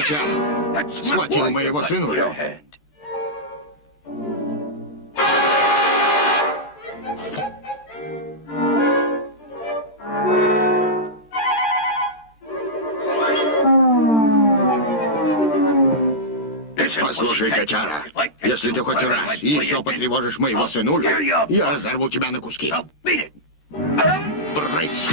ночам схватил моего сынулю. Послушай, котяра, если ты хоть раз еще потревожишь моего сынулю, я разорву тебя на куски. Брысь!